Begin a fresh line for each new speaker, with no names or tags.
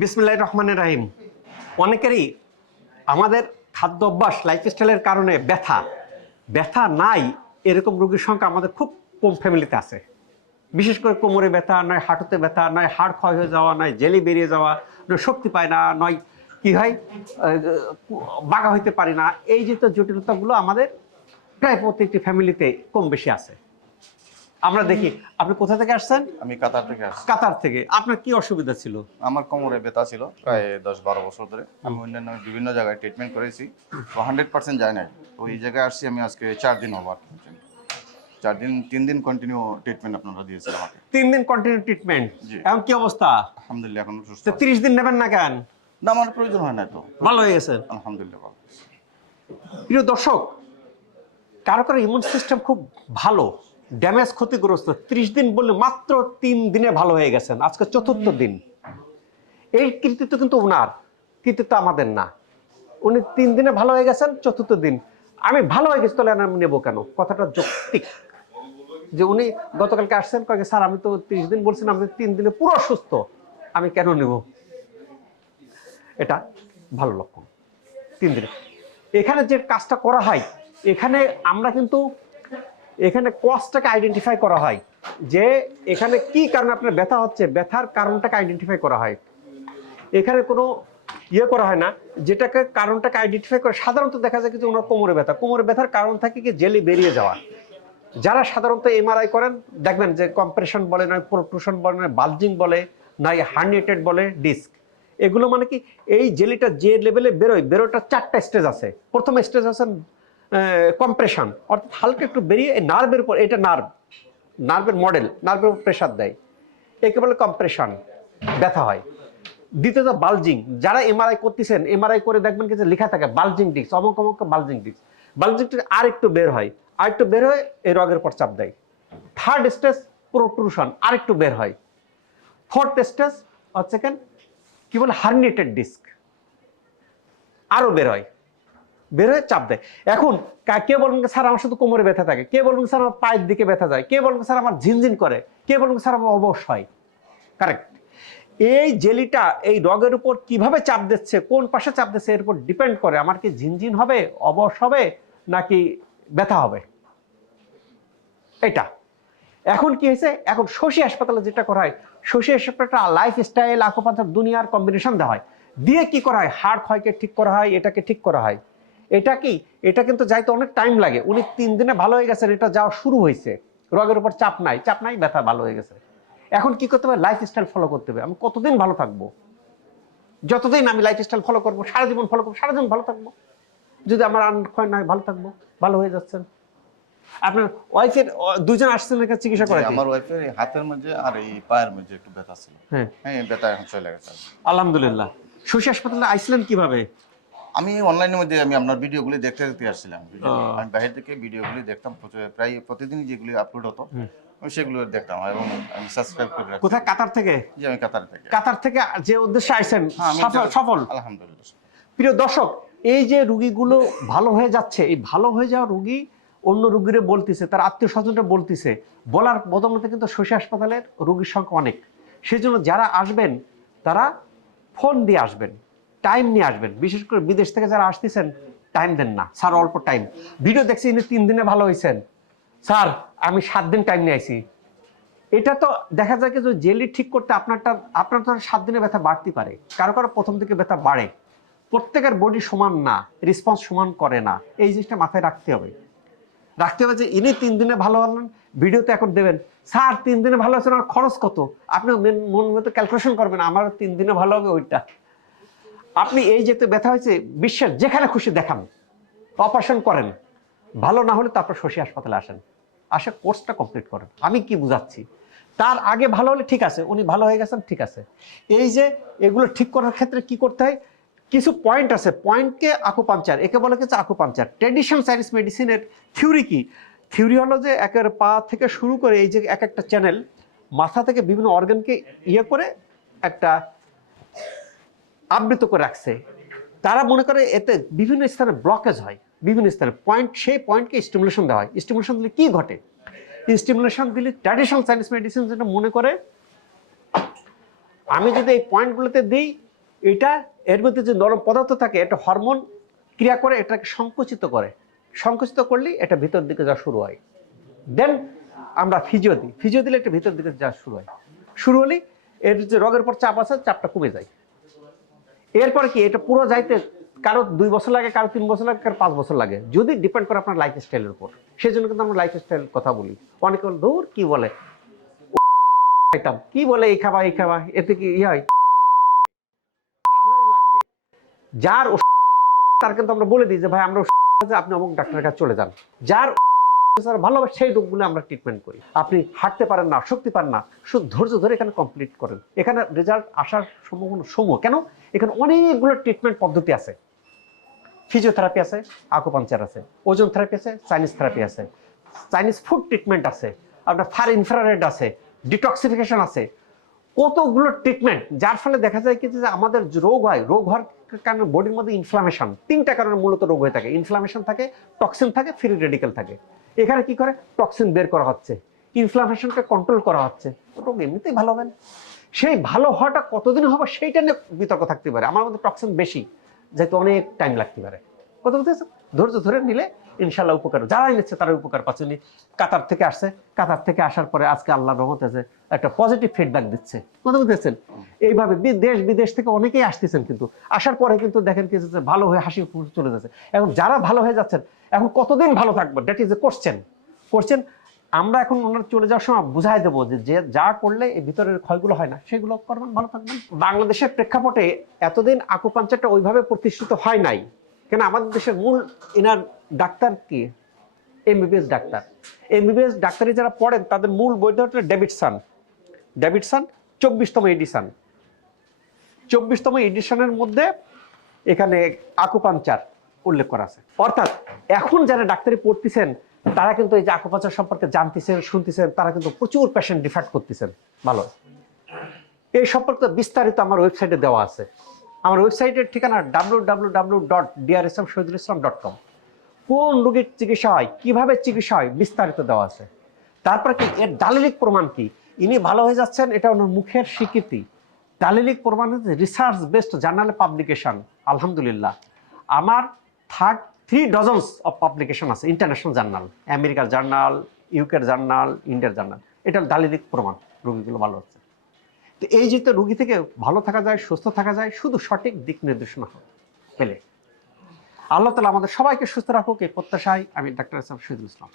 বিসমিল্লাহ রহমানের রাহিম। অনেকেরই আমাদের খাদ্য অভ্যাস লাইফস্টাইলের কারণে ব্যথা। ব্যথা নাই, এরকম রোগীর সংখ্যা আমাদের খুব কম ফ্যামিলিতে আছে। বিশেষ করে কোমরে ব্যথা, নয় হাঁটুতে ব্যথা, নয় হাড় ক্ষয় হয়ে যাওয়া, নয় জেলি বেরিয়ে যাওয়া, নয় শক্তি পায় না, নয় কি হয় বাঘা হইতে পারি না। এই যে তো জটিলতাগুলো আমাদের প্রায় প্রত্যেকটি ফ্যামিলিতে কম বেশি আছে। আমরা দেখি আপনি কোথা থেকে আসছেন?
আমি কাতার থেকে আসছি।
কাতার থেকে। আপনার কি অসুবিধা ছিল?
আমার কোমরে ব্যথা ছিল প্রায় দশ বারো বছর ধরে। আমি অন্যান্য বিভিন্ন জায়গায় ট্রিটমেন্ট করেছি। তো হান্ড্রেড পার্সেন্ট যায় নাই। তো এই জায়গায় আসছি আমি আজকে চার দিন হবার চার দিন তিন দিন কন্টিনিউ ট্রিটমেন্ট আপনারা দিয়েছেন আমাকে।
তিন দিন কন্টিনিউ ট্রিটমেন্ট। এখন কি অবস্থা?
আলহামদুলিল্লাহ এখন সুস্থ
তিরিশ দিন নেবেন না কেন?
না আমার প্রয়োজন হয় না তো।
ভালো হয়ে গেছে
আলহামদুলিল্লাহ ভালো
প্রিয় দর্শক কারও কারও ইমিউন সিস্টেম খুব ভালো। ড্যামেজ ক্ষতিগ্রস্ত ত্রিশ দিন বললে মাত্র তিন দিনে ভালো হয়ে গেছেন। আজকে চতুর্থ দিন। এই কৃতিত্ব কিন্তু ওনার কৃতিত্ব আমাদের না। উনি তিন দিনে ভালো হয়ে গেছেন, চতুর্থ দিন। আমি ভালো হয়ে গেছি, তাহলে আমি নেব কেন? কথাটা যৌক্তিক। যে উনি গতকালকে আসছেন কয়েক স্যার, আমি তো তিরিশ দিন বলছিলাম আমি তিন দিনে পুরো সুস্থ আমি কেন নেব? এটা ভালো লক্ষণ। তিন দিনে। এখানে যে কাজটা করা হয়, এখানে আমরা কিন্তু এখানে কজটাকে আইডেন্টিফাই করা হয়। যে এখানে কি কারণে আপনার ব্যথা হচ্ছে, ব্যথার কারণটাকে আইডেন্টিফাই করা হয়। এখানে কোনো ইয়ে করা হয় না, যেটাকে কারণটাকে আইডেন্টিফাই করে, সাধারণত দেখা যায় কিন্তু ওনার কোমরে ব্যথা। কোমরে ব্যথার কারণ থাকে কি জেলি বেরিয়ে যাওয়া। যারা সাধারণত এমআরআই করেন, দেখবেন যে কম্প্রেশন বলে নয় প্রোট্রুশন বলে নয় বালজিং বলে নয় হার্নিয়েটেড বলে ডিস্ক এগুলো মানে কি, এই জেলিটা যে লেভেলে বেরোয় বেরোটা চারটা স্টেজ আছে। প্রথম স্টেজ আছে কম্প্রেশন অর্থাৎ হালকা একটু বেরিয়ে এই নার্ভের উপর, এটা নার্ভ নার্ভের মডেল নার্ভের উপর প্রেশার দেয়। একে বলে কম্প্রেশন ব্যথা হয়। দ্বিতীয়ত বালজিং যারা এমআরআই করতেছেন এমআরআই করে দেখবেন কিছু লেখা থাকে বালজিং ডিস্ক অমুক অমুক বালজিং ডিস্ক বালজিং ডিস্ক আর একটু বের হয়, আর একটু বের হয়ে এই রগের উপর চাপ দেয়। থার্ড স্টেজ প্রোট্রুশন আর একটু বের হয়। ফোর্থ স্টেজ হচ্ছে কেন? কি বলে হার্নিয়েটেড ডিস্ক আরও বের হয়। হয়ে চাপ দেয়। এখন কে বলবেন স্যার, আমার শুধু কোমরে ব্যথা থাকে কে বলবেন স্যার, আমার পায়ের দিকে ব্যথা যায় কে বলবেন স্যার, আমার ঝিনঝিন করে কে বলবেন স্যার, আমার অবশ হয় কারেক্ট এই জেলিটা, এই রগের উপর কীভাবে চাপ দিচ্ছে, কোন পাশে চাপ দিচ্ছে, এর উপর ডিপেন্ড করে আমার কি ঝিনঝিন হবে, অবশ হবে, নাকি ব্যথা হবে? এটা। এখন কি হয়েছে? এখন শশী হাসপাতালে যেটা করা হয়, শশী হাসপাতালটা লাইফ স্টাইল আকুপাঞ্চার দুনিয়ার কম্বিনেশন দেওয়া হয়। দিয়ে কি করা হয়? হাড় ক্ষয়কে ঠিক করা হয়, এটাকে ঠিক করা হয়। এটা কি? এটা কিন্তু যাইতে অনেক টাইম লাগে। উনি তিন দিনে ভালো হয়ে গেছেন এটা যাওয়া শুরু হয়েছে। রোগের উপর চাপ নাই চাপ নাই ব্যথা ভালো হয়ে গেছে। এখন কি করতে হবে? লাইফ স্টাইল ফলো করতে হবে। আমি কতদিন ভালো থাকব? যতদিন আমি লাইফ স্টাইল ফলো করব সারা জীবন ফলো করব সারা জীবন ভালো থাকব। যদি আমার আন ক্ষয় নয় ভালো থাকব ভালো হয়ে যাচ্ছেন। আপনার ওয়াইফের দুজন আসছেন এখানে চিকিৎসা
জি,
করে
আমার ওয়াইফের হাতের মধ্যে আর এই পায়ের মধ্যে একটু ব্যথা ছিল।
হ্যাঁ।
হ্যাঁ ব্যথা এখন চলে গেছে।
আলহামদুলিল্লাহ। শশী হাসপাতালে আইছিলেন কীভাবে?
আমি অনলাইনের মধ্যে আমি আপনার ভিডিওগুলি দেখতে দেখতে আসছিলাম। আমি বাইরে থেকে ভিডিওগুলি দেখতাম প্রায় প্রতিদিনই যেগুলি আপলোড হতো সেগুলো দেখতাম এবং আমি সাবস্ক্রাইব করে রাখছি
কোথায়? কাতার থেকে?
জি আমি কাতার থেকে।
কাতার থেকে যে উদ্দেশ্যে আইছেন
হ্যাঁ,
সফল সফল।
আলহামদুলিল্লাহ।
প্রিয় দর্শক এই যে রুগীগুলো ভালো হয়ে যাচ্ছে এই ভালো হয়ে যাওয়া রুগী অন্য রুগীরে বলতেছে তার আত্মীয় স্বজনরা বলতেছে বলার বদলতে কিন্তু শশী হাসপাতালের রুগীর সংখ্যা অনেক। সেই জন্য যারা আসবেন তারা ফোন দিয়ে আসবেন। টাইম নিয়ে আসবেন। বিশেষ করে বিদেশ থেকে যারা আসতেছেন টাইম দেন না। স্যার, অল্প টাইম ভিডিও দেখছি ইনি তিন দিনে ভালো হয়েছেন স্যার, আমি সাত দিন টাইম নিয়ে আইছি। এটা তো দেখা যায় যে জেলি ঠিক করতে আপনারটা, আপনার তো সাত দিনে ব্যথা বাড়তে পারে। কারও কারও প্রথম থেকে ব্যথা বাড়ে। প্রত্যেকের বডি সমান না রেসপন্স সমান করে না। এই জিনিসটা মাথায় রাখতে হবে। রাখতে হবে যে ইনি তিন দিনে ভালো হলেন ভিডিওতে এখন দেবেন। স্যার, তিন দিনে ভালো হয়েছে আমার খরচ কত? আপনি মন মতো ক্যালকুলেশন করবেন আমার তিন দিনে ভালো হবে ওইটা। আপনি এই যেতে ব্যথা হয়েছে, বিশ্বের যেখানে খুশি দেখান। অপারেশন করেন। ভালো না হলে তারপর শশী হাসপাতালে আসেন। আসে কোর্সটা কমপ্লিট করেন। আমি কি বুঝাচ্ছি? তার আগে ভালো হলে ঠিক আছে, উনি ভালো হয়ে গেছেন, ঠিক আছে। এই যে এগুলো ঠিক করার ক্ষেত্রে কি করতে হয়? কিছু পয়েন্ট আছে। পয়েন্টকে আকুপাঞ্চার একে বলে কিছু আকুপাঞ্চার ট্রেডিশনাল চাইনিজ মেডিসিনের থিওরি কি? থিওরি হলো যে একের পা থেকে শুরু করে এই যে এক একটা চ্যানেল মাথা থেকে বিভিন্ন অর্গানকে ইয়ে করে একটা আবৃত করে রাখছে। তারা মনে করে এতে বিভিন্ন স্থানে ব্লকেজ হয়, বিভিন্ন স্থানে পয়েন্ট সেই পয়েন্টকে স্টিমুলেশন দেওয়া হয়। স্টিমুলেশন দিলে কি ঘটে? স্টিমুলেশন দিলে ট্র্যাডিশনাল চাইনিজ মেডিসিন যেটা মনে করে, আমি যদি এই পয়েন্টগুলোতে দিই, এটা এর মধ্যে যে নরম পদার্থ থাকে, এটা হরমোন ক্রিয়া করে, এটাকে সংকুচিত করে। সংকুচিত করলেই এটা ভিতর দিকে যাওয়া শুরু হয়। দেন আমরা ফিজিও দিই। ফিজিও দিলে এটা ভিতর দিকে যাওয়া শুরু হয়। শুরু হলেই এর যে রোগের পর চাপ আছে, চাপটা কমে যায়। এরপরে কি, এটা পুরো যাইতে কারও দুই বছর লাগে, কারও তিন বছর লাগে, কারও পাঁচ বছর লাগে। যদি ডিপেন্ড করে আপনার লাইফ স্টাইলের উপর। সেই জন্য কিন্তু আমরা লাইফ স্টাইল কথা বলি। অনেকে দূর, কি বলে? খাইতাম। কি বলে, এই খাবা এই খাবা? এতে কি ই হয়? যার তার কিন্তু আমরা বলে দিই যে, ভাই, আমরা আপনি অমুক ডাক্তারের কাছে চলে যান। যার স্যার ভালোভাবে সেই রোগগুলো আমরা ট্রিটমেন্ট করি। আপনি হাঁটতে পারেন না, শক্তি পান না, শুধু ধৈর্য ধরে এখানে কমপ্লিট করেন। এখানে রেজাল্ট আসার সম্ভাবনা সমূহ কেন? এখানে অনেকগুলো ট্রিটমেন্ট পদ্ধতি আছে। ফিজিওথেরাপি আছে আকুপাঞ্চার আছে ওজন থেরাপি আছে চাইনিজ থেরাপি আছে চাইনিজ ফুড ট্রিটমেন্ট আছে, আপনার ফার ইনফ্রারেড আছে ডিটক্সিফিকেশন আছে। কতগুলো ট্রিটমেন্ট যার ফলে দেখা যায় কি যে আমাদের রোগ হয়, রোগ হওয়ার কারণে বডির মধ্যে ইনফ্লামেশন তিনটা কারণে মূলত রোগ হয়ে থাকে। ইনফ্লামেশন থাকে টক্সিন থাকে ফ্রি রেডিকেল থাকে। এখানে কি করে? টক্সিন বের করা হচ্ছে। ইনফ্লামেশনকে কন্ট্রোল করা হচ্ছে। রোগ এমনিতেই ভালো হবে না। সেই ভালো হওয়াটা কতদিন হবে সেইটা নিয়ে বিতর্ক থাকতে পারে। আমার মধ্যে টক্সিন বেশি, যেহেতু অনেক টাইম লাগতে পারে। কত বুঝতেছে ধৈর্য ধরে নিলে ইনশাল্লাহ উপকার যারাই নিচ্ছে তারা উপকার পাচ্ছে। উনি কাতার থেকে আসছে। কাতার থেকে আসার পরে আজকে আল্লাহ রহমত আছে একটা পজিটিভ ফিডব্যাক দিচ্ছে। কথা বুঝতেছেন এইভাবে দেশ বিদেশ থেকে অনেকেই আসতেছেন কিন্তু। আসার পরে কিন্তু দেখেন কি ভালো হয়ে হাসি চলে যাচ্ছে। এখন যারা ভালো হয়ে যাচ্ছেন এখন কতদিন ভালো থাকব? That is a question question আমরা এখন ওনার চলে যাওয়ার সময় বুঝাই দেবো যে যে যা করলে এই ভিতরের ক্ষয়গুলো হয় না, সেগুলো করবেন, ভালো থাকবেন। বাংলাদেশের প্রেক্ষাপটে এতদিন আকুপাঞ্চারটা ওইভাবে প্রতিষ্ঠিত হয় নাই। কেন আমাদের দেশের মূল এনার ডাক্তার কি? MBBS doctor. এমবিবিএস ডাক্তারি যারা পড়েন, তাদের মূল বৈধ হচ্ছে ডেভিডসন ডেভিডসন চব্বিশতম এডিশন চব্বিশতম এডিশনের মধ্যে এখানে আকুপাঞ্চার। উল্লেখ করা আছে। অর্থাৎ এখন যারা ডাক্তারি পড়তেছেন, তারা কিন্তু এই যে আকুপাঞ্চার সম্পর্কে জানতেছেন, শুনতেছেন, তারা কিন্তু প্রচুর পেশেন্ট ডিফাক্ট করতেছেন। ভালো। এই সম্পর্কে বিস্তারিত আমার ওয়েবসাইটে দেওয়া আছে। আমার ওয়েবসাইটের ঠিকানা W W W dot D R S M Shahidul Islam dot com কোন রোগীর চিকিৎসা হয়, কীভাবে চিকিৎসা হয়, বিস্তারিত দেওয়া আছে। তারপর কি, এর দালিলিক প্রমাণ কি? ইনি ভালো হয়ে যাচ্ছেন, এটা ওনার মুখের স্বীকৃতি। দালিলিক প্রমাণ হচ্ছে রিসার্চ বেসড জার্নালে পাবলিকেশন আলহামদুলিল্লাহ। আমার third three dozens of publication আছে ইন্টারন্যাশনাল জার্নাল আমেরিকার জার্নাল ইউকের জার্নাল ইন্ডিয়ার জার্নাল এটা দালিলিক প্রমাণ, রুগীগুলো ভালো হচ্ছে। তো এই যে তো রুগী থেকে ভালো থাকা যায়, সুস্থ থাকা যায়, শুধু সঠিক দিক নির্দেশনা পেলে। আল্লাহ তালা আমাদের সবাইকে সুস্থ রাখুক, এই প্রত্যাশায় আমি ডাক্তার ইসলাম শহীদুল ইসলাম।